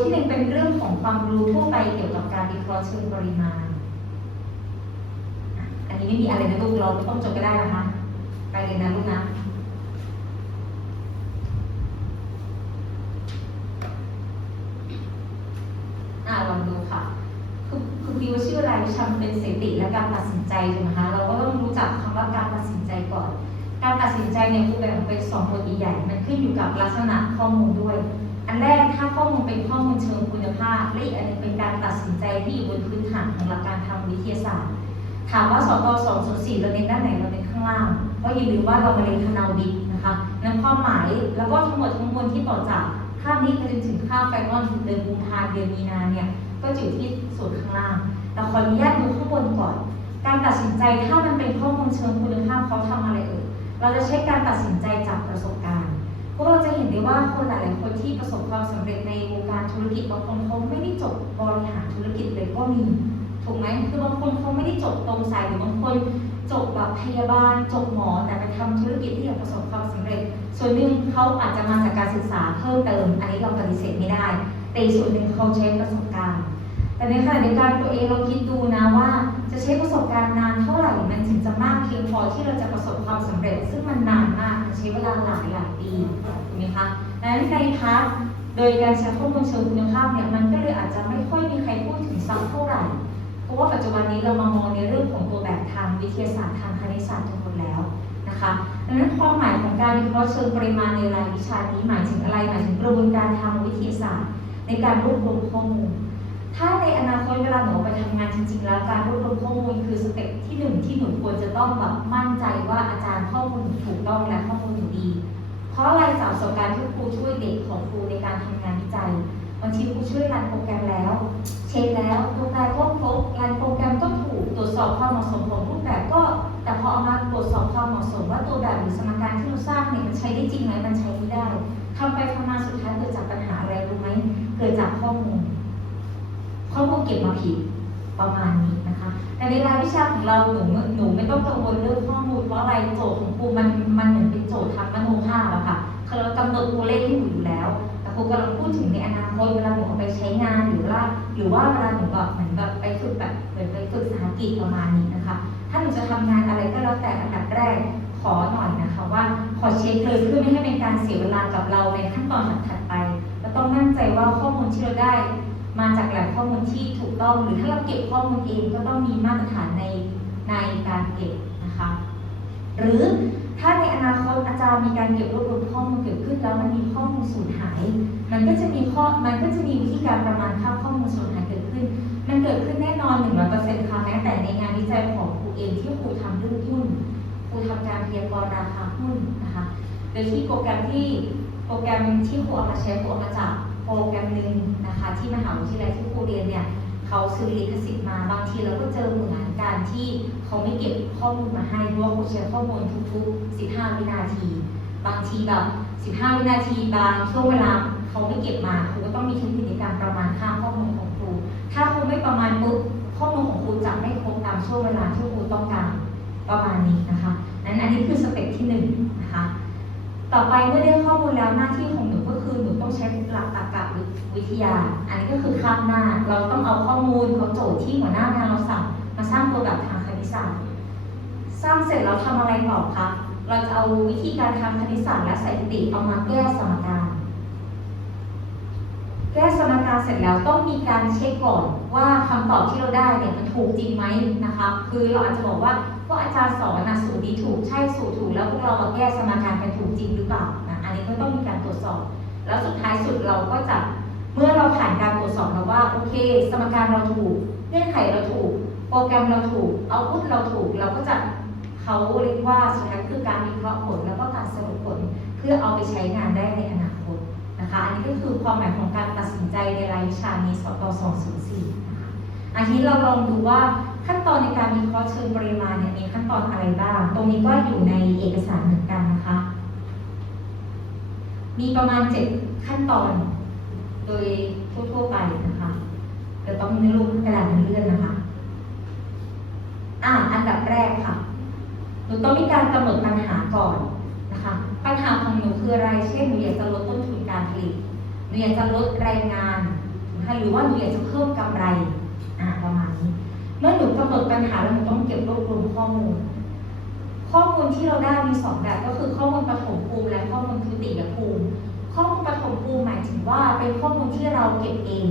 ที่หนึ่งเป็นเรื่องของความรู้ทั่วไปเกี่ยวกับการวิเคราะห์เชิงปริมาณ อันนี้ไม่มีอะไรนะลูกเราไม่ต้องจดก็ได้นะคะ ไปเลยนะลูกนะอ่าลองดูค่ะคือคือวิวชื่ออะไรวิชาเป็นสถิติและการตัดสินใจถูกไหมคะเราก็ต้องรู้จักคำว่าการตัดสินใจก่อน การตัดสินใจเนี่ยคือแบ่งเป็นสองหมวดใหญ่ มันขึ้นอยู่กับลักษณะข้อมูลด้วย อันแรกถ้าข้อมูลเป็นข้อมูลเชิงคุณภาพ และอีกอันนึงเป็นการตัดสินใจที่อยู่บนพื้นฐานของหลักการทางวิทยาศาสตร์ ถามว่าสต204เราเน้นด้านไหนเราเน้นข้างล่างเพราะอย่าลืมว่าเรามาเรียนคณาวิทย์นะคะนั้นความหมายแล้วก็ทั้งหมดทั้งมวลที่ต่อจากคาบนี้ไปจนถึงคาบไฟนอลเดือนกุมภาเดือนมีนาเนี่ยก็อยู่ที่ส่วนข้างล่างแต่ขออนุญาตดูข้างบนก่อน การตัดสินใจถ้ามันเป็นข้อมูลเชิงคุณภาพเขาทำอะไรเอ่ยเราจะใช้การตัดสินใจจากประสบการณ์ วกเราจะเห็นได้ว่าคนหลาย ๆ คนที่ประสบความสำเร็จในวงการธุรกิจบางคนเขาไม่ได้จบบริหารธุรกิจเลยก็มี ถูกไหมคือบางคนเขาไม่ได้จบตรงสายหรือบางคนจบแบบพยาบาลจบหมอแต่ไปทำธุรกิจที่อยากประสบความสำเร็จ ส่วนหนึ่งเขาอาจจะมาจากการศึกษาเพิ่มเติม อันนี้เราปฏิเสธไม่ได้ แต่อีกส่วนหนึ่งเขาใช้ประสบการณ์ แต่ในขณะเดียวกันตัวเองเราคิดดูนะว่าจะใช้ประสบการณ์นานเท่าไหร่มันถึงจะมากเพียงพอที่เราจะประสบความสำเร็จ ซึ่งมันนาน เวลาหลายหลายปีถูกไหมคะดังนั้นในพาร์ทโดยการใช้ข้อมูลเชิงคุณภาพเนี่ยมันก็เลยอาจจะไม่ค่อยมีใครพูดถึงสักเท่าไหร่เพราะว่าปัจจุบันนี้เรามามองในเรื่องของตัวแบบทางวิทยาศาสตร์ทางคณิตศาสตร์ทั้งหมดแล้วนะคะดังนั้นความหมายของการวิเคราะห์เชิงปริมาณในรายวิชานี้หมายถึงอะไรหมายถึงกระบวนการทางวิทยาศาสตร์ ในการรวบรวมข้อมูล ถ้าในอนาคตเวลาหนูไปทำงานจริง ๆ แล้วการรวบรวมข้อมูลคือสเต็ปที่หนึ่งที่หนูควรจะต้องแบบมั่นใจว่าอาจารย์ข้อมูลถูกต้องและข้อมูลหนูดี เพราะอะไรจากประสบการณ์ที่ครูช่วยเด็กของครูในการทำงานวิจัยบางทีครูช่วยรันโปรแกรมแล้ว เช็คแล้วตัวแปรก็ครบรันโปรแกรมก็ถูกตรวจสอบความเหมาะสมของรูปแบบก็ แต่พอเอามาตรวจสอบความเหมาะสมว่าตัวแบบหรือสมการที่เราสร้างเนี่ยมันใช้ได้จริงไหมมันใช้ไม่ได้ทำไปทำมาสุดท้ายเกิดจากปัญหาอะไรรู้ไหมเกิดจากข้อมูล ข้อมูลเก็บมาผิดประมาณนี้นะคะ แต่ในรายวิชาของเราหนูหนูไม่ต้องกังวลเรื่องข้อมูลเพราะอะไรโจทย์ของครูมันมันเหมือนเป็นโจทย์ทางมโนภาพอะค่ะคือเรากำหนดตัวเลขให้หนูอยู่แล้ว แต่ครูกำลังพูดถึงในอนาคตเวลาหนูเอาไปใช้งานหรือว่าหรือว่าเวลาหนูแบบเหมือนแบบไปฝึกแบบเหมือนไปฝึกสาหกิจประมาณนี้นะคะ ถ้าหนูจะทำงานอะไรก็แล้วแต่อันดับแรกขอหน่อยนะคะว่าขอเช็คเลยเพื่อไม่ให้เป็นการเสียเวลากับเราในขั้นตอนถัดไปเราต้องมั่นใจว่าข้อมูลที่เราได้ มาจากแหล่งข้อมูลที่ถูกต้อง หรือถ้าเราเก็บข้อมูลเองก็ต้องมีมาตรฐานในในการเก็บนะคะ หรือถ้าในอนาคตอาจารย์มีการเก็บรวบรวมข้อมูลเกิดขึ้น แล้วมันมีข้อมูลสูญหาย มันก็จะมีข้อมันก็จะมีวิธีการประมาณค่าข้อมูลสูญหายเกิดขึ้น มันเกิดขึ้นแน่นอนหนึ่งร้อยเปอร์เซ็นต์ค่ะแม้แต่ในงานวิจัยของครูเองที่ครูทำเรื่องหุ้นครูทำการพยากรณ์ราคาหุ้นนะคะโดยที่โปรแกรมที่โปรแกรมที่ครูเอามาใช้ครูเอามาจาก รแกรมหนึ่งนะคะ ที่มหาวิทยาลัยที่ครูเรียนเนี่ยเขาซื้อลิขสิทธิ์มาบางทีเราก็เจอเหมือนการที่เขาไม่เก็บข้อมูลมาให้เพราะว่าครูใช้ข้อมูลทุกๆ 15 วินาที บางทีแบบ 15 วินาทีบางช่วงเวลาเขาไม่เก็บมาครูก็ต้องมีเทคนิคในการประมาณค่าข้อมูลของครู ถ้าครูไม่ประมาณปุ๊บข้อมูลของครูจะไม่ครบตามช่วงเวลาที่ครูต้องการประมาณนี้นะคะนั้นอันนี้คือสเต็ปที่หนึ่งนะคะต่อไปเมื่อได้ข้อมูลแล้วหน้าที่ของ คือหนูต้องใช้หลักตรรกะวิทยา อันนี้ก็คือข้ามหน้า เราต้องเอาข้อมูลเอาโจทย์ที่หัวหน้างานเราสั่งมาสร้างตัวแบบทางคณิตศาสตร์ สร้างเสร็จแล้วทำอะไรต่อคะ เราจะเอาวิธีการทางคณิตศาสตร์และสถิติเอามาแก้สมการ แก้สมการเสร็จแล้วต้องมีการเช็คก่อนว่าคำตอบที่เราได้เนี่ยมันถูกจริงไหมนะคะ คือเราอาจจะบอกว่าก็อาจารย์สอนนะสูตรนี้ถูกใช่สูตรถูกแล้วพวกเรามาแก้สมการกันถูกจริงหรือเปล่านะ อันนี้ก็ต้องมีการตรวจสอบ แล้วสุดท้ายสุดเราก็จะเมื่อเราผ่านการตรวจสอบแล้วว่าโอเค สมการเราถูกเงื่อนไขเราถูก โปรแกรมเราถูกเอาพุทเราถูก เราก็จะเขาเรียกว่าสุดท้ายคือการวิเคราะห์ผลแล้วก็การสรุปผล เพื่อเอาไปใช้งานได้ในอนาคตนะคะ อันนี้ก็คือความหมายของการตัดสินใจในรายวิชานี้สต204นะคะอันนี้เราลองดูว่าขั้นตอนในการวิเคราะห์เชิงปริมาณเนี่ยมีขั้นตอนอะไรบ้าง ตรงนี้ก็อยู่ในเอกสารเหมือนกันนะคะ มีประมาณ7ขั้นตอน โดยทั่วๆไปนะคะเดี๋ยวต้องในรูปกระดาษเลื่อนนะคะ อ่า อันดับแรกค่ะหนูต้องมีการกำหนดปัญหาก่อนนะคะ ปัญหาของหนูคืออะไร เช่นหนูอยากจะลดต้นทุนการผลิตหนูอยากจะลดแรงงานนะคะหรือว่าหนูอยากจะเพิ่มกำไร อ่าประมาณนี้ เมื่อหนูกำหนดปัญหาแล้วหนูต้องเก็บรวบรวมข้อมูล ข้อมูลที่เราได้มีสองแบบก็คือข้อมูลปฐมภูมิและข้อมูลทุติยภูมิ ข้อมูลปฐมภูมิหมายถึงว่าเป็นข้อมูลที่เราเก็บเอง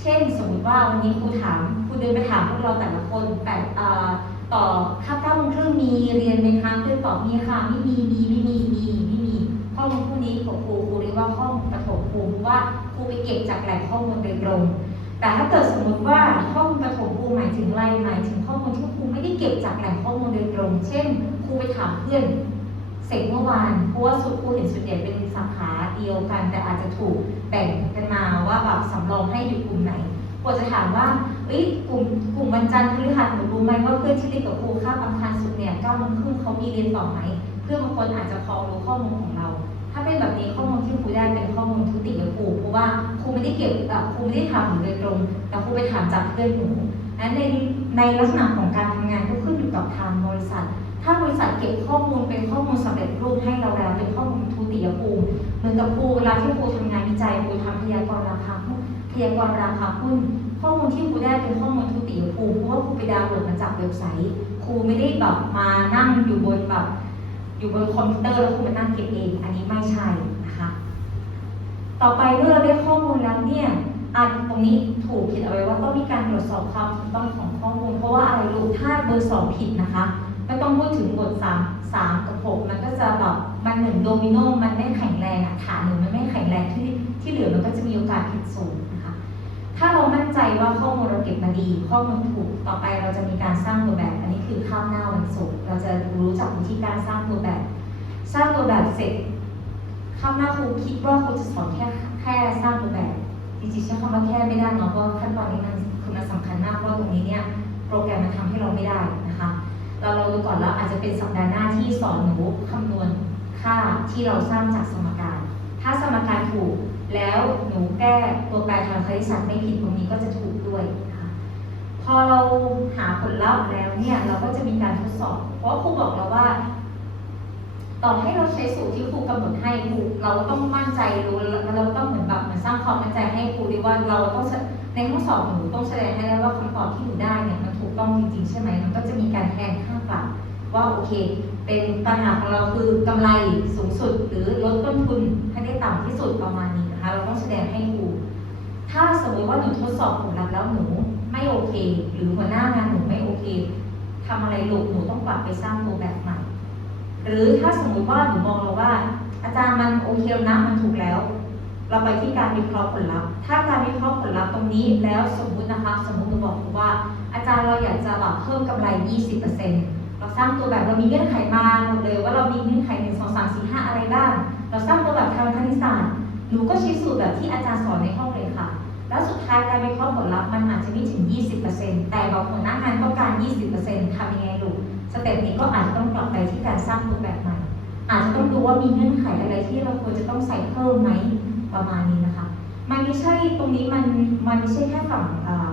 เช่น สมมติว่าวันนี้ครูถามครูเดินไปถามพวกเราแต่ละคนแต่เอ่อต่าเก้าโมงครึ่งมีเรียนไหมคะเพื่อนตอบมีค่ะไม่มีมีไม่มีมีไม่มีข้อมูลพวกนี้ของครูครูเรียกว่าข้อมูลปฐมภูมิเพราะว่าครูไปเก็บจากแหล่งข้อมูลโดยตรง แต่ถ้าเกิดสมมติว่าข้อมูลปฐมภูมิหมายถึงอะไรหมายถึงข้อมูลที่ครูไม่ได้เก็บจากแหล่งข้อมูลโดยตรง เช่นครูไปถามเพื่อนเสร็จเมื่อวานเพราะว่าสุดครูเห็นส่วนใหญ่เป็นสาขาเดียวกัน แต่อาจจะถูกแบ่งกันมาว่าแบบสำรองให้อยู่กลุ่มไหนครูจะถามว่าเอ้ยกลุ่มกลุ่มวันจันทร์พฤหัสหนูรู้ไหมว่าเพื่อนที่เรียนกับครูคาบอังคารศุกร์เนี่ยเก้าโมงครึ่งเขามีเรียนต่อไหมเพื่อนบางคนอาจจะพอรู้ข้อมูลของเรา ถ้าเป็นแบบนี้ข้อมูลที่ครูได้เป็นข้อมูลทุติยภูมิเพราะว่าครูไม่ได้เก็บแบบครูไม่ได้ทำอยู่โดยตรง แต่ครูไปถามจากเพื่อนหนูนั้นในในลักษณะของการทำงานก็ขึ้นอยู่กับทางบริษัท ถ้าบริษัทเก็บข้อมูลเป็นข้อมูลสำเร็จรูปให้เราแล้วเป็นข้อมูลทุติยภูมิเหมือนกับครูเวลาที่ครูทำงานวิจัยครูทำพยากรณ์ราคาหุ้นพยากรณ์ราคาหุ้นข้อมูลที่ครูได้เป็นข้อมูลทุติยภูมิเพราะว่าครูไปดาวน์โหลดมาจากเว็บไซต์ครูไม่ได้แบบมานั่งอยู่บนแบบ อยู่บนคอมพิวเตอร์แล้วคุณมานั่งเก็บเอง อันนี้ไม่ใช่นะคะ ต่อไปเมื่อเราได้ข้อมูลแล้วเนี่ยอันตรงนี้ถูกเขียนเอาไว้ว่าต้องมีการตรวจสอบความถูกต้องของข้อมูล เพราะว่าอะไรลูกถ้าเบอร์สองผิดนะคะไม่ต้องพูดถึงบทสามสามกับหกมันก็จะแบบมันเหมือนโดมิโนมันไม่แข็งแรงอะฐานหนึ่งมันไม่แข็งแรงที่ที่เหลือมันก็จะมีโอกาสผิดสูงนะคะ ถ้าเรามั่นใจว่าข้อมูลเราเก็บมาดี ข้อมูลถูก ต่อไปเราจะมีการสร้างตัวแบบ อันนี้คือข้ามหน้าวันศุกร์เราจะรู้จักวิธีการสร้างตัวแบบ สร้างตัวแบบเสร็จข้ามหน้าครูคิดว่าครูจะสอนแค่แค่สร้างตัวแบบจริงๆใช้คำว่าแค่ไม่ได้เนาะเพราะขั้นตอนนี้มันคือมันสำคัญมากเพราะว่าตรงนี้เนี่ยโปรแกรมมันทำให้เราไม่ได้นะคะ เราเราดูก่อนแล้วอาจจะเป็นสัปดาห์หน้าที่สอนหนูคำนวณค่าที่เราสร้างจากสมการ ถ้าสมการถูก แล้วหนูแก้ตัวแปรทางคณิตศาสตร์ไม่ผิดตรงนี้ก็จะถูกด้วยนะคะพอเราหาผลลัพธ์แล้วเนี่ยเราก็จะมีการทดสอบ เพราะครูบอกเราว่า ต่อให้เราใช้สูตรที่ครูกำหนดให้ครูเราต้องมั่นใจรู้แล้วเราต้องเหมือนแบบเหมือนสร้างความมั่นใจให้ครูด้วยว่าเราต้องในห้องสอบหนูต้องแสดงให้ได้ว่าคำตอบที่หนูได้เนี่ยมันถูกต้องจริงๆใช่ไหมมันก็จะมีการแทนค่ากลับว่าโอเค เป็นปัญหาของเราคือกำไรสูงสุด หรือลดต้นทุนให้ได้ต่ำที่สุดประมาณนี้ นะคะ เราต้องแสดงให้ครูถ้าสมมติว่าหนูทดสอบผลลัพธ์แล้วหนูไม่โอเค หรือหัวหน้างานหนูไม่โอเคทำอะไรลูกหนูต้องกลับไปสร้างตัวแบบใหม่ หรือถ้าสมมติว่าหนูมองเราว่า อาจารย์มันโอเคแล้วนะมันถูกแล้ว เราไปที่การวิเคราะห์ผลลัพธ์ ถ้าการวิเคราะห์ผลลัพธ์ตรงนี้แล้วสมมุตินะคะ สมมุติหนูบอกครูว่า อาจารย์เราอยากจะแบบเพิ่มกำไร 20%เราสร้างตัวแบบเรามีเงื่อนไขมาหมดเลยว่าเรามีเงื่อนไขหนึ่งสองสามสี่ห้าอะไรบ้าง เราสร้างตัวแบบทางคณิตศาสตร์ หนูก็ชี้สูตรแบบที่อาจารย์สอนในห้องเลยค่ะ แล้วสุดท้ายการวิเคราะห์ผลลัพธ์มันอาจจะไม่ถึง 20%แต่บางหัวหน้างานต้องการ 20%ทำยังไงลูกสเต็ปนี้ก็อาจจะต้องกลับไปที่การสร้างรูปแบบใหม่ อาจจะต้องดูว่ามีเงื่อนไขอะไรที่เราควรจะต้องใส่เพิ่มไหมประมาณนี้นะคะ มันไม่ใช่ตรงนี้มันมันไม่ใช่แค่ฝั่ง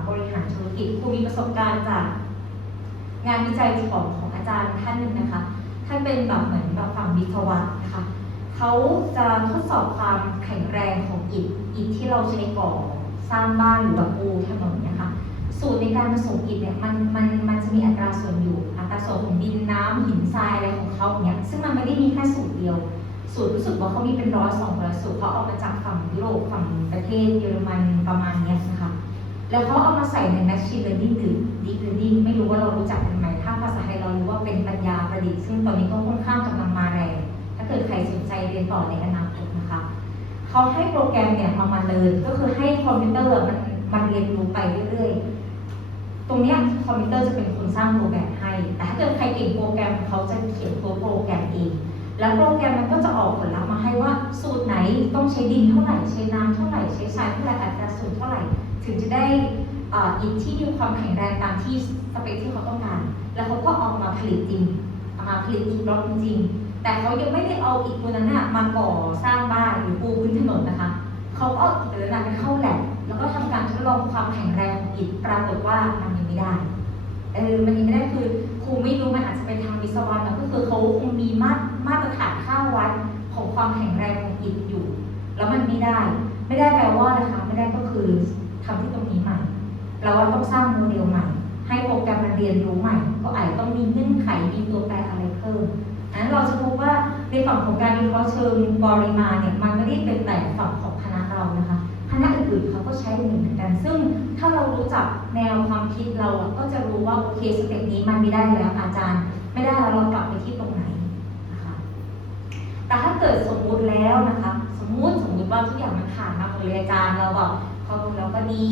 บริหารธุรกิจครูมีประสบการณ์จากงานวิจัยของของอาจารย์ท่านหนึ่งนะคะ ท่านเป็นแบบเหมือนแบบฝั่งวิศวะนะคะ เขาจะทดสอบความแข็งแรงของอิฐอิฐที่เราใช้ก่อสร้างบ้านหรือแบบปูถนนเนะคะ สูตรในการผสมอิฐเนี่ยมันมันมันจะมีอัตราส่วนอยู่ อัตราส่วนของดินน้ำหินทรายอะไรของเขาเนี่ยซึ่งมันไม่ได้มีแค่สูตรเดียว สูตรรู้สึกว่าเขามีเป็นร้อยสองร้อยสูตรเขาเอามาจากฝั่งยุโรปฝั่งประเทศเยอรมันประมาณเนี้ยนะคะ แล้วเขาเอามาใส่ใน machine learning หรือ deep learning ไม่รู้ว่าเรารู้จักกันไหมถ้าภาษาไทยเรารู้ว่าเป็นปัญญาประดิษฐ์ซึ่งตอนนี้ก็ค่อนข้างกำลังมาแรง เกิดใครสนใจเรียนต่อในอนาคตนะคะเขาให้โปรแกรมเนี่ยเอามาเรียนก็คือให้คอมพิวเตอร์มันมันเรียนรู้ไปเรื่อยๆ ตรงเนี้ยคอมพิวเตอร์จะเป็นคนสร้างโปรแกรมให้ แต่ถ้าเกิดใครเก่งโปรแกรมเขาจะเขียนตัวโปรแกรมเอง แล้วโปรแกรมมันก็จะออกผลลัพธ์มาให้ว่าสูตรไหนต้องใช้ดินเท่าไหร่ใช้น้ำเท่าไหร่ใช้ทรายเท่าไหร่อัตราส่วนเท่าไหร่ ถึงจะได้อิฐที่มีความแข็งแรงตามที่สเปคที่เขาต้องการ แล้วเขาก็เอามาผลิตจริงเอามาผลิตอิฐบล็อกจริง แต่เขายังไม่ได้เอาอิฐตัวนั้นนะมาก่อสร้างบ้านหรือปูพื้นถนนนะคะเขาก็เอาอิฐตัวนั้นไปเข้าแลบแล้วก็ทำการทดลองความแข็งแรงของอิฐปรากฏว่ามันยังไม่ได้เออมันยังไม่ได้คือครูไม่รู้มันอาจจะเป็นทางวิศวะนะก็คือเขาคงมีมาตรมาตรฐานค่าวัดของความแข็งแรงของอิฐอยู่ แล้วมันไม่ได้ ไม่ได้แปลว่านะคะไม่ได้ก็คือทำที่ตรงนี้ใหม่เราว่าต้องสร้างโมเดลใหม่ ให้โปรแกรมมันเรียนรู้ใหม่ ก็อาจต้องมีเงื่อนไขมีตัวแปรอะไรเพิ่ม นนั้นเราจะพบว่าในฝั่งของการวิเคราะห์เชิงปริมาณเนี่ยมันไม่ได้เป็นแต่ฝั่งของคณะเรานะคะคณะอื่นๆเขาก็ใช้เหมือนกัน ซึ่งถ้าเรารู้จักแนวความคิดเราอะก็จะรู้ว่าโอเคสเต็ปนี้มันไม่ได้แล้วอาจารย์ ไม่ได้แล้วเรากลับไปที่ตรงไหนนะคะแต่ถ้าเกิดสมมุติแล้วนะคะ สมมุติสมมุติว่าทุกอย่างมันผ่านมาหมดเลยอาจารย์เราบอกข้อมูลเราก็ดี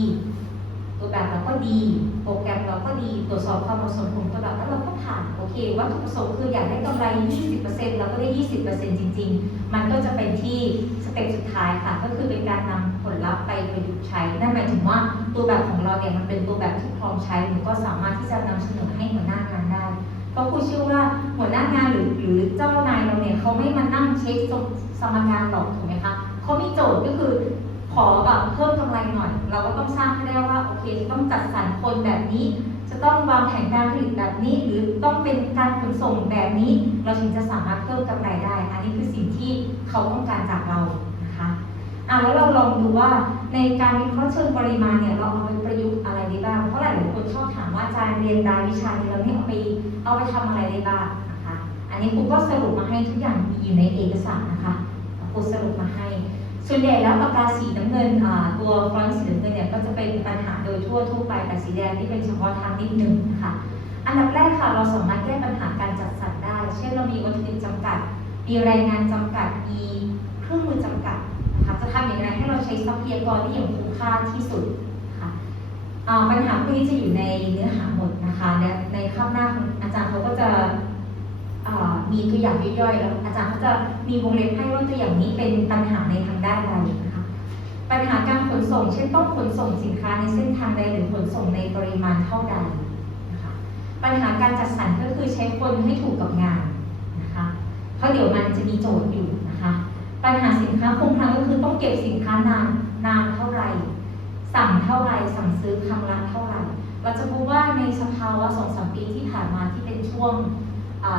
ตัวแบบเราก็ดี โปรแกรมเราก็ดีตรวจสอบความเหมาะสมของตัวแบบแล้วเราก็ผ่านโอเควัตถุประสงค์คืออยากได้กำไร 20%เราก็ได้ 20%จริง ๆ มันก็จะเป็นที่สเต็ปสุดท้ายค่ะ ก็คือเป็นการนำผลลัพธ์ไปประยุกต์ใช้ นั่นหมายถึงว่าตัวแบบของเราเนี่ยมันเป็นตัวแบบที่พร้อมใช้หนูก็สามารถที่จะนำเสนอให้หัวหน้างานได้เพราะครูเชื่อว่าหัวหน้างานหรือหรือเจ้านายเราเนี่ยเขาไม่มานั่งเช็คสมการหรอกถูกไหมคะเขามีโจทย์ก็คือ ขอแบบเพิ่มกำไรหน่อย เราก็ต้องสร้างให้ได้ว่าโอเคจะต้องจัดสรรคนแบบนี้ จะต้องวางแผนการผลิตแบบนี้ หรือต้องเป็นการขนส่งแบบนี้ เราถึงจะสามารถเพิ่มกำไรได้ อันนี้คือสิ่งที่เขาต้องการจากเรานะคะอะแล้วเราลองดูว่าในการวิเคราะห์เชิงปริมาณเนี่ยเราเอาไปประยุกต์อะไรได้บ้างเพราะหลายๆคนชอบถามว่าอาจารย์เรียนรายวิชานี้เราเนี่ยเอาไปเอาไปทำอะไรได้บ้างนะคะ อันนี้ครูก็สรุปมาให้ทุกอย่างมีอยู่ในเอกสารนะคะครูสรุปมาให้ ส่วนใหญ่แล้วปากกาสีน้ำเงินอ่าตัวฟอนต์สีน้ำเงินเนี่ยก็จะเป็นปัญหาโดยทั่วทั่วไปแต่สีแดงที่เป็นเฉพาะทางนิดนึงนะคะอันดับแรกค่ะเราสามารถแก้ปัญหาการจัดสรรได้ เช่นเรามีวัตถุดิบจำกัด มีแรงงานจำกัดมีเครื่องมือจำกัดนะคะจะทำอย่างไรให้เราใช้ทรัพยากรได้อย่างคุ้มค่าที่สุดนะคะปัญหาพวกนี้จะอยู่ในเนื้อหาหมดนะคะและในข้างหน้าอาจารย์เขาก็จะ มีตัวอย่างย่อยๆ แล้วอาจารย์ก็จะมีวงเล็บให้ว่าตัวอย่างนี้เป็นปัญหาในทางด้านใดนะคะปัญหาการขนส่ง เช่นต้องขนส่งสินค้าในเส้นทางใดหรือขนส่งในปริมาณเท่าใดนะคะปัญหาการจัดสรรก็คือใช้คนให้ถูกกับงานนะคะเพราะเดี๋ยวมันจะมีโจทย์อยู่นะคะปัญหาสินค้าคงคลังก็คือต้องเก็บสินค้านานนานเท่าไหร่สั่งเท่าไหร่สั่งซื้อครั้งละเท่าไหร่เราจะพบว่าในสภาวะสองสามปีที่ผ่านมาที่เป็นช่วง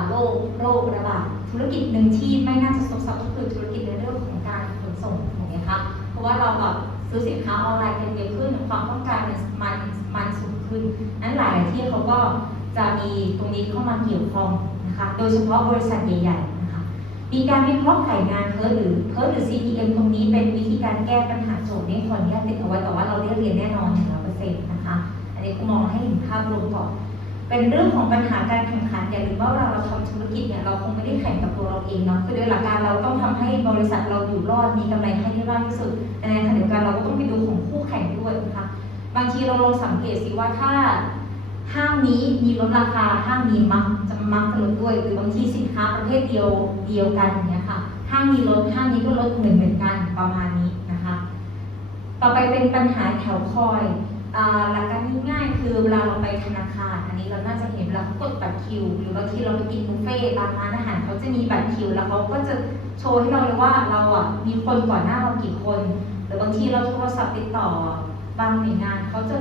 โรคโรคระบาดธุรกิจหนึ่งที่ไม่น่าจะซบเซาก็คือธุรกิจในเรื่องของการขนส่งถูกไหมคะเพราะว่าเราแบบซื้อสินค้าออนไลน์กันเยอะขึ้นความต้องการมันมันมันสูงขึ้นนั้นหลายที่เขาก็จะมีตรงนี้เข้ามาเกี่ยวข้องนะคะโดยเฉพาะบริษัทใหญ่ๆนะคะมีการวิเคราะห์ขายงานเพิร์หรือเพิร์หรือ CPM ตรงนี้เป็นวิธีการแก้ปัญหาโจทย์ในี่ขออนุญาตติดเอาไว้แต่ว่าเราได้เรียนแน่นอน100%นะคะอันนี้ก็มองให้เห็นภาพรวมก่อน เป็นเรื่องของปัญหาการแข่งขันอย่าลืมว่าเวลาเราทำธุรกิจเนี่ยเราคงไม่ได้แข่งกับตัวเราเองเนาะคือโดยหลักการเราต้องทำให้บริษัทเราอยู่รอดมีกำไรให้ได้มากที่สุดแต่ในขณะเดียวกันเราก็ต้องไปดูของคู่แข่งด้วยนะคะบางทีเราลองสังเกตสิว่าถ้าห้างนี้มีลดราคาห้างนี้มักจะมักจะลดด้วยหรือบางทีสินค้าประเภทเดียวเดียวกันอย่างเงี้ยค่ะห้างนี้ลดห้างนี้ก็ลดเหมือนเหมือนกันประมาณนี้นะคะ ต่อไปเป็นปัญหาแถวคอยอ่าหลักการง่ายๆคือเวลาเราไปธนาคาร นี้เราน่าจะเห็นเวลาเขากดบัตรคิว หรือบางทีเราไปกินบุฟเฟ่ต์ร้านอาหารเขาจะมีบัตรคิว แล้วเขาก็จะโชว์ให้เราเลยว่าเราอะมีคนก่อนหน้าเรากี่คนหรือบางทีเราโทรศัพท์ติดต่อบางหน่วยงานเขาจะ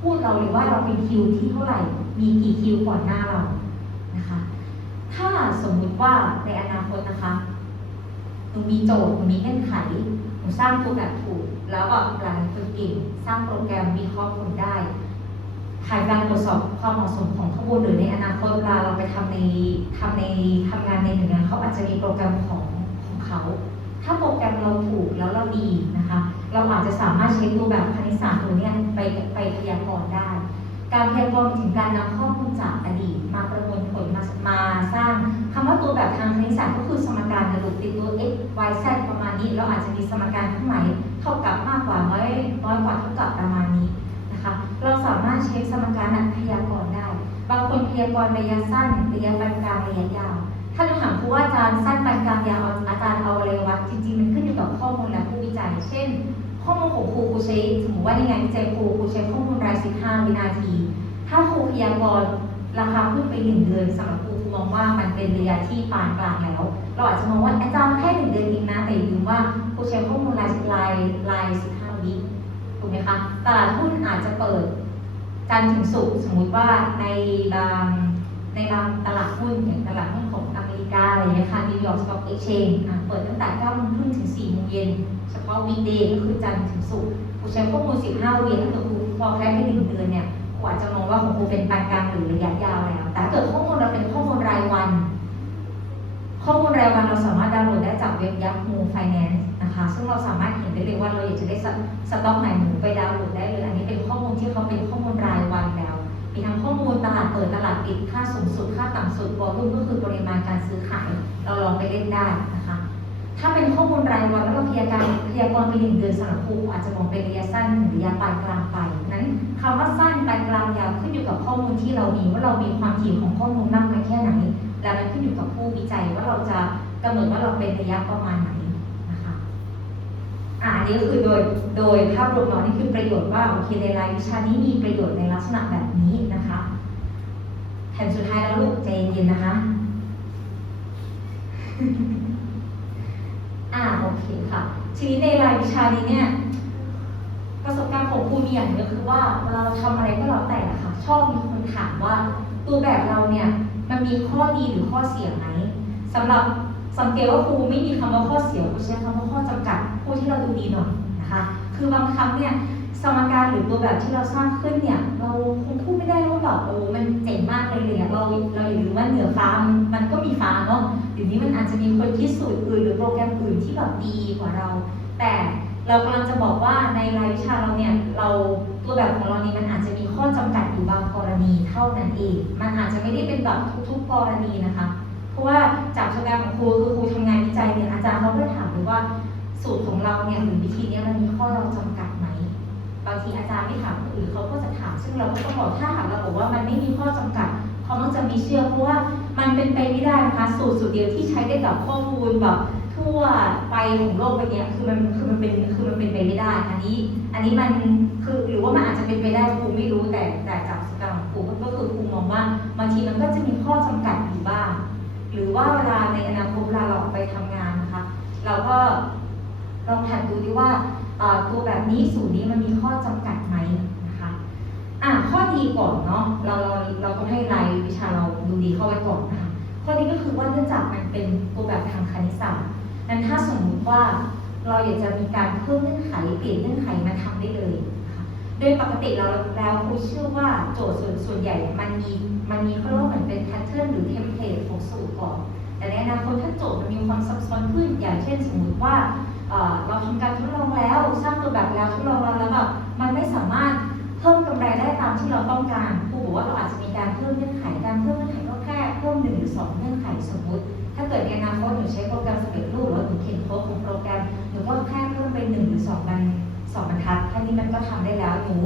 พูดเราเลยว่าเราเป็นคิวที่เท่าไหร่ มีกี่คิวก่อนหน้าเรานะคะ ถ้าสมมุติว่าในอนาคตนะคะหนูมีโจทย์หนูมีเงื่อนไขหนูสร้างตัวแบบถูก แล้วแบบหลายคนเก่งสร้างโปรแกรมวิเคราะห์ผลได้ ผ่านการตรวจสอบความเหมาะสมของข้อมูลหรือในอนาคตเวลาเราไปทำในทำในทำงานในหน่วยงานเขาอาจจะมีโปรแกรมของของเขา ถ้าโปรแกรมเราถูกแล้วเราดีนะคะ เราอาจจะสามารถใช้ตัวแบบคณิตศาสตร์ตัวนี้ไปไปพยากรณ์ได้ การพยากรณ์ถึงการนำข้อมูลจากอดีตมาประมวลผลมามาสร้างคำว่าตัวแบบทางคณิตศาสตร์ก็คือสมการกระดูกติดตัว x y z ประมาณนี้เราอาจจะมีสมการเครื่องหมายเท่ากับมากกว่าน้อยน้อยกว่าเท่ากับประมาณารถเช็คสมการนั้นพยากรณ์ได้ บางคนพยากรณ์ระยะสั้นระยะปานกลางระยะยาว ถ้าเราถามครูว่าอาจารย์สั้นปานกลางยาวอาจารย์เอาอะไรวัดจริงๆมันขึ้นอยู่กับข้อมูลและผู้วิจัย เช่น ข้อมูลของครูครูใช้สมมติว่าในงานวิจัยครูครูใช้ข้อมูลราย15วินาที ถ้าครูพยากรณ์ราคาขึ้นไปหนึ่งเดือนสำหรับครูครูมองว่ามันเป็นระยะที่ปานกลางแล้ว เราอาจจะมองว่าอาจารย์แค่หนึ่งเดือนเองนะแต่อย่าลืมว่าครูใช้ข้อมูลรายรายราย15วิถูกไหมคะตลาดหุ้นอาจจะเปิด จันทร์ถึงศุกร์สมมุติว่าในบางในบางตลาดหุ้นอย่างตลาดหุ้นของอเมริกาอะไรอย่างเงี้ยค่ะนิวยอร์กสต็อกเอ็กชแนนเปิดตั้งแต่9โมงครึ่งถึง4โมงเย็นเฉพาะวีเดย์ก็คือจันทร์ถึงศุกร์ครูใช้ข้อมูล 15วีถ้าเกิดครูพอแค่แค่หนึ่งเดือนเนี่ยครูอาจจะมองว่าของครูเป็นปานกลางหรือระยะยาวแล้ว แต่ถ้าเกิดข้อมูลเราเป็นข้อมูลรายวัน ข้อมูลรายวันเราสามารถดาวน์โหลดได้จากเว็บยักษ์มูไฟแนนซ์ นะคะ ซึ่งเราสามารถเห็นได้เลยว่าเราอยากจะได้สสต็อกไหนหมูไปดาวน์โหลดได้เลย อันนี้เป็นข้อมูลที่เขาเป็นข้อมูลรายวันแล้ว มีทั้งข้อมูลตลาดเปิดตลาดปิดค่าสูงสุดค่าต่ำสุดวอลุ่มก็คือปริมาณการซื้อขาย เราลองไปเล่นได้นะคะ ถ้าเป็นข้อมูลรายวันแล้วก็พยากรณ์พยากรณ์ไปหนึ่งเดือนสำหรับครูอาจจะมองเป็นระยะสั้นหรือระยะปานกลางไป นั้นคำว่าสั้นปานกลางยาวขึ้นอยู่กับข้อมูลที่เรามีว่าเรามีความถี่ของข้อมูลมากน้อยแค่ไหนและมันขึ้นอยู่กับผู้วิจัยว่าเราจะกำหนดว่าเราเป็นระยะประมาณไหน นี้ก็คือโดยโดยภาพรวมเนาะนี่คือประโยชน์ว่าโอเคในรายวิชานี้มีประโยชน์ในลักษณะแบบนี้นะคะ แผ่นสุดท้ายแล้วลูกใจเย็นๆนะคะอ่าโอเคค่ะทีนี้ในรายวิชานี้เนี่ยประสบการณ์ของครูมีอย่างเดียวคือว่าเวลาเราทำอะไรก็แล้วแต่ละคะชอบมีคนถามว่าตัวแบบเราเนี่ยมันมีข้อดีหรือข้อเสียไหมสำหรับ สังเกตว่าครูไม่มีคำว่าข้อเสียครูใช้คำว่าข้อจำกัดผู้ที่เราดูดีหน่อยนะคะ คือบางครั้งเนี่ยสมการหรือตัวแบบที่เราสร้างขึ้นเนี่ย เราคงพูดไม่ได้ว่าแบบโอ้มันเจ๋งมากเลยเลยเราเราอย่าลืมว่าเหนือฟ้ามันมันก็มีฟ้าเนาะเดี๋ยวนี้มันอาจจะมีคนคิดสูตรอื่นหรือโปรแกรมอื่นที่แบบดีกว่าเรา แต่เรากำลังจะบอกว่าในรายวิชาเราเนี่ยเราตัวแบบของเรานี่มันอาจจะมีข้อจำกัดอยู่บางกรณีเท่านั้นเอง มันอาจจะไม่ได้เป็นแบบทุก ๆ กรณีนะคะ เพราะว่าจากประสบการณ์ของครูคือครูทำงานวิจัยเนี่ยอาจารย์เขาก็ถามเลยว่าสูตรของเราเนี่ยหรือวิธีเนี้ยมันมีข้อเราจำกัดไหมบางทีอาจารย์ไม่ถามคนอื่นเขาก็จะถาม ซึ่งเราก็ต้องบอกถ้าหากเราบอกว่ามันไม่มีข้อจำกัดเขามักจะมีเชื่อเพราะว่ามันเป็นไปไม่ได้นะคะสูตรสูตรเดียวที่ใช้ได้กับข้อมูลแบบทั่วไปของโลกใบเนี้ยคือมันคือมันเป็นคือมันเป็นไปไม่ได้ อันนี้ อันนี้มันคือหรือว่ามันอาจจะเป็นไปได้ครูไม่รู้แต่แต่จากประสกาของครูก็คือครูมองว่าบางทีมันก็จะมีข้อจำกัดอยู่บ้าง ว่าเวลาในอนาคตเวลาเราออกไปทำงานนะคะ เราก็ลองหัดดูดิว่าตัวแบบนี้สูตรนี้มันมีข้อจำกัดไหมนะคะอะข้อดีก่อนเนาะเราเราเราต้องให้รายวิชาเราดูดีเข้าไว้ก่อนนะคะข้อนี้ก็คือว่าเนื่องจากมันเป็นตัวแบบทางคณิตศาสตร์นั้นถ้าสมมุติว่าเราอยากจะมีการเพิ่มเงื่อนไขเปลี่ยนเงื่อนไขมาทำได้เลยนะคะโดยปกติเราแล้วครูเชื่อว่าโจทย์ส่วนส่วนใหญ่มันมีมันมีเขาเรียกว่าเหมือนเป็นแพทเทิร์นหรือเทมเพลตของสูตรก่อน แต่ในอนาคตถ้าโจทย์มันมีความซับซ้อนขึ้น อย่างเช่นสมมติว่าเราทำการทดลองแล้วสร้างตัวแบบแล้วทดลองแล้วแล้วแบบมันไม่สามารถเพิ่มกำไรได้ตามที่เราต้องการครูบอกว่าเราอาจจะมีการเพิ่มเงื่อนไขการเพิ่มเงื่อนไขก็แค่เพิ่มหนึ่งหรือสองเงื่อนไขสมมติ ถ้าเกิดในอนาคตหนูใช้โปรแกรมสำเร็จรูปหรือหนูเขียนโค้ดของโปรแกรมหนูก็แค่เพิ่มไปหนึ่งหรือสองบรรสองบรรทัดแค่นี้มันก็ทำได้แล้วหนู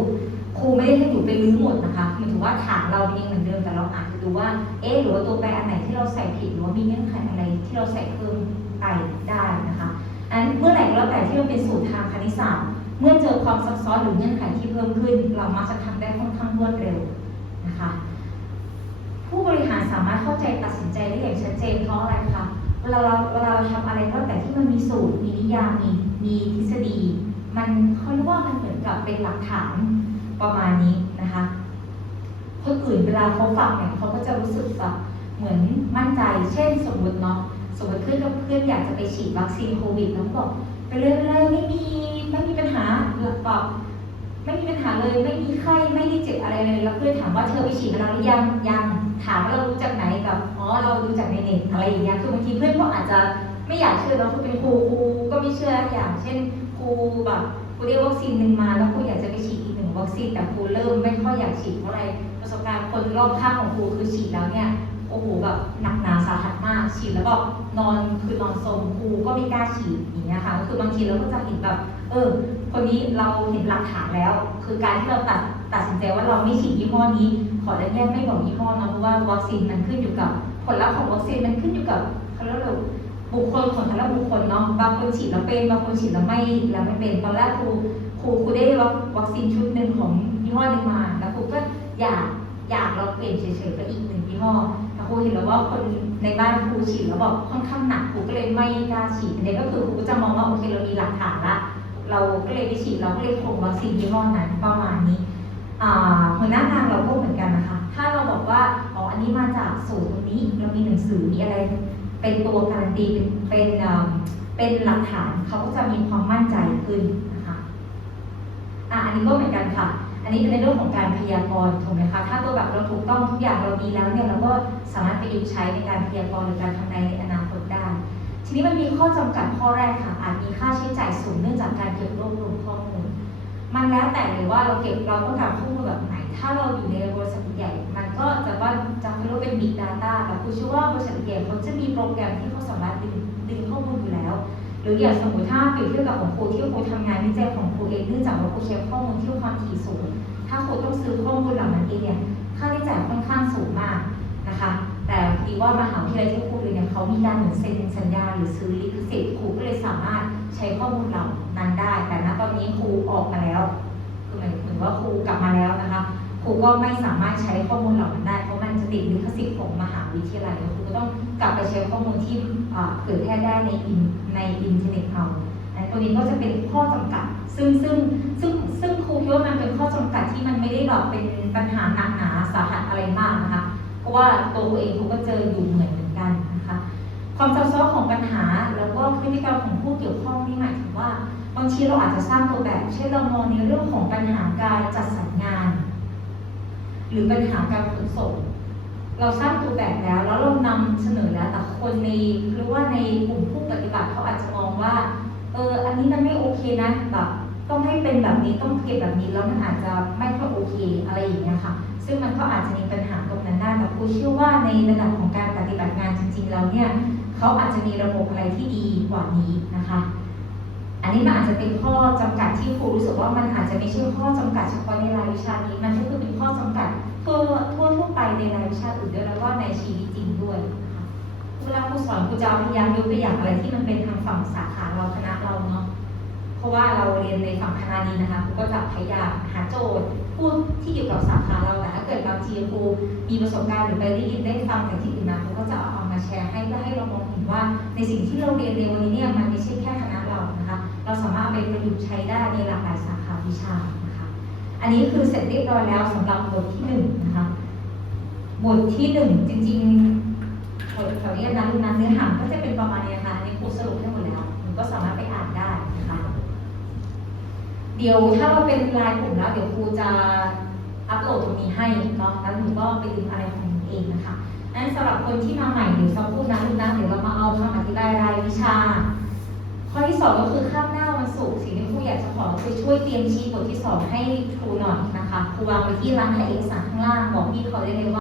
ครูไม่ได้ให้หนูไปรื้อหมดนะคะหมายถึงว่าฐานเราเองเหมือนเดิมแต่เราอาจจะดูว่า เอ๊หรือว่าตัวแปรอันไหนที่เราใส่ผิดหรือว่ามีเงื่อนไขอะไรที่เราใส่เพิ่มไปได้นะคะอันเมื่อไหร่ก็แล้วแต่ที่มันเป็นสูตรทางคณิตศาสตร์เมื่อเจอความซับซ้อนหรือเงื่อนไขที่เพิ่มขึ้น เรามักจะทำได้ค่อนข้างรวดเร็วนะคะ ผู้บริหารสามารถเข้าใจตัดสินใจได้อย่างชัดเจนเพราะอะไรคะเวลาเราเวลาเราทำอะไรก็แล้วแต่ที่มันมีสูตรมีนิยามมีมีทฤษฎี มันเขาเรียกว่ามันเหมือนกับเป็นหลักฐาน ประมาณนี้นะคะ คนอื่นเวลาเขาฟังเนี่ยเขาก็จะรู้สึกแบบเหมือนมั่นใจ เช่นสมมติเนาะสมมติเพื่อนกับเพื่อนอยากจะไปฉีดวัคซีนโควิดแล้วก็บอกไปเลยไปเลยไม่มีไม่มีปัญหาแบบไม่มีปัญหาเลยไม่มีไข้ไม่ได้เจ็บอะไรเลยแล้วเพื่อนถามว่าเธอไปฉีดมาแล้วหรือยังยังถามว่าเรารู้จากไหนกับอ๋อเราดูจากในเน็ตอะไรอย่างเงี้ยคือบางทีเพื่อนก็อาจจะไม่อยากเชื่อเนาคือเป็นครูครูก็ไม่เชื่ออย่าง เช่นครูแบบครูเรียกวัคซีนหนึ่งมาแล้วครูอยากจะไปฉีด อีกหนึ่งวัคซีนแต่ครูเริ่มไม่ค่อยอยากฉีดเพราะอะไรประสบการณ์คนรอบข้างของครูคือฉีดแล้วเนี่ยโอ้โหแบบหนักหนาสาหัสมากฉีดแล้วแบบนอนคือนอนสมครูก็ไม่กล้าฉีดอย่างเงี้ยค่ะก็คือบางทีเราก็จะเห็นแบบเออ คนนี้เราเห็นหลักฐานแล้ว คือการที่เราตัดตัดสินใจว่าเราไม่ฉีดยี่ห้อนี้ ขอแยกไม่บอกยี่ห้อนะเพราะว่าวัคซีนมันขึ้นอยู่กับ ผลลัพธ์ของวัคซีนมันขึ้นอยู่กับเขาเรียกว่าบุคคลของแต่ละบุคคลเนาะบางคนฉีดแล้วเป็นบางคนฉีดแล้วไม่แล้วไม่เป็นตอนแรกครู ครูครูได้วัคซีนชุดหนึ่งของยี่ห้อหนึ่งมา แล้วครูก็อยากอยากเราเปลี่ยนเฉยๆไปอีกหนึ่งยี่ห้อแต่ครูเห็นแล้วว่าคนในบ้านครูฉีดแล้วแบบค่อนข้างหนักครูก็เลยไม่กล้าฉีดอันนี้ก็คือครูก็จะมองว่าโอเคเรามีหลักฐานละเราก็เลยไปฉีดเราก็เลยคงวัคซีนยี่ห้อนั้นประมาณนี้อ่าหัวหน้างานเราก็เหมือนกันนะคะ ถ้าเราบอกว่าอ๋ออันนี้มาจากสูตรตรงนี้เรามีหนังสือมีอะไร เป็นตัวการันตีเป็นเป็นเป็นหลักฐานเขาก็จะมีความมั่นใจขึ้น อันนี้ก็เหมือนกันค่ะ อันนี้เป็นในเรื่องของการพยากรณ์ถูกไหมคะถ้าตัวแบบเราถูกต้องทุกอย่างเราดีแล้วเนี่ยเราก็สามารถประยุกต์ใช้ในการพยากรณ์หรือการทำนายในอนาคตได้ ทีนี้มันมีข้อจำกัดข้อแรกค่ะ อาจมีค่าใช้จ่ายสูงเนื่องจากการเก็บรวบรวมข้อมูล มันแล้วแต่เลยว่าเราเก็บเราต้องการข้อมูลแบบไหน ถ้าเราอยู่ในบริษัทใหญ่ มันก็จะว่าจะเรียกว่าเป็น Big Data แต่คุณเชื่อว่าบริษัทใหญ่เขาจะมีโปรแกรมที่เขาสามารถดึงดึงข้อมูลอยู่แล้ว หรืออย่างสมมติถ้าเปรียบเทียบกับของครูที่ครูทำงานวิจัยของครูเองเนื่องจากว่าครูใช้ข้อมูลที่ความถี่สูง ถ้าครูต้องซื้อข้อมูลเหล่านั้นเองเนี่ยค่าใช้จ่ายค่อนข้างสูงมากนะคะ แต่พอดีว่ามหาวิทยาลัยที่ครูเรียนเนี่ยเขามีการเหมือนเซ็นสัญญาหรือซื้อลิขสิทธิ์ครูก็เลยสามารถใช้ข้อมูลเหล่านั้นได้ แต่ณตอนนี้ครูออกมาแล้วคือหมายถึงว่าครูกลับมาแล้วนะคะ ครูก็ไม่สามารถใช้ข้อมูลเหล่านั้นได้ เพราะมันจะติดลิขสิทธิ์ของมหาวิทยาลัยแล้วครูก็ต้องกลับไปใช้ข้อมูลที่เผยแพร่ได้ในอินในอินเทอร์เน็ตเอาตัวนี้ก็จะเป็นข้อจำกัด ซึ่งซึ่งซึ่งซึ่งครูคิดว่ามันเป็นข้อจำกัดที่มันไม่ได้แบบเป็นปัญหาหนักหนาสาหัสอะไรมากนะคะ เพราะว่าตัวเองครูก็เจออยู่เหมือนเหมือนกันนะคะ ความซับซ้อนของปัญหาแล้วก็พฤติกรรมของผู้เกี่ยวข้องนี่หมายถึงว่าบางทีเราอาจจะสร้างตัวแบบ เช่นเรามองในเรื่องของปัญหาการจัดสรรงาน หรือปัญหาการขนส่ง เราสร้างตัวแบบแล้ว แล้วเรานำเสนอแล้ว แต่คนในหรือว่าในกลุ่มผู้ปฏิบัติเขาอาจจะมองว่า เออ อันนี้มันไม่โอเคนะ แบบต้องให้เป็นแบบนี้ ต้องเก็บแบบนี้ แล้วมันอาจจะไม่ค่อยโอเคอะไรอย่างเงี้ยค่ะ ซึ่งมันก็อาจจะมีปัญหาตรงนั้นได้ แต่ครูเชื่อว่าในระดับของการปฏิบัติงานจริง ๆ แล้วเนี่ย เขาอาจจะมีระบบอะไรที่ดีกว่านี้นะคะ อันนี้มันอาจจะเป็นข้อจำกัดที่ครูรู้สึกว่ามันอาจจะไม่ใช่ข้อจำกัดเฉพาะในรายวิชานี้ มันก็คือเป็นข้อจำกัดทั่วทั่วทั่วไปในรายวิชาอื่นด้วยแล้วก็ในชีวิตจริงด้วยนะคะเวลาครูสอนครูจะพยายามยกตัวอย่างอะไรที่มันเป็นทางฝั่งสาขาเราคณะเราเนาะเพราะว่าเราเรียนในฝั่งคณะนี้นะคะครูก็จะพยายามหาโจทย์พูดที่เกี่ยวกับสาขาเราแต่ถ้าเกิดบางทีครูมีประสบการณ์หรือไปได้ยินได้ฟังจากที่อื่นมาครูก็จะเอามาแชร์ให้เพื่อให้เรามองเห็นว่าในสิ่งที่เราเรียนในวันนี้เนี่ยมันไม่ใช่แค่คณะ เราสามารถไปประยุกต์ใช้ได้ในหลากหลายสาขาวิชานะคะ อันนี้คือเสร็จเรียบร้อยแล้วสำหรับบทที่หนึ่งนะคะ บทที่หนึ่งจริงๆขอขออนุญาตนะลูกนะเนื้อหาก็จะเป็นประมาณนี้นะคะอันนี้ครูสรุปให้หมดแล้วหนูก็สามารถไปอ่านได้นะคะ เดี๋ยวถ้าเราเป็นรายกลุ่มแล้วเดี๋ยวครูจะอัปโหลดตรงนี้ให้เนาะแล้วหนูก็ไปดึงอะไรของหนูเองนะคะนั้นสำหรับคนที่มาใหม่เดี๋ยวสักครู่นะลูกนะเดี๋ยวเรามาเอาคำอธิบายรายวิชา ข้อที่สองก็คือคาบหน้าวันศุกร์สิ่งที่ครูอยากจะขอคือช่วยเตรียมชีบทที่สองให้ครูหน่อยนะคะครูวางไว้ที่ร้านขายเอกสารข้างล่างบอกพี่เขาได้เลยว่า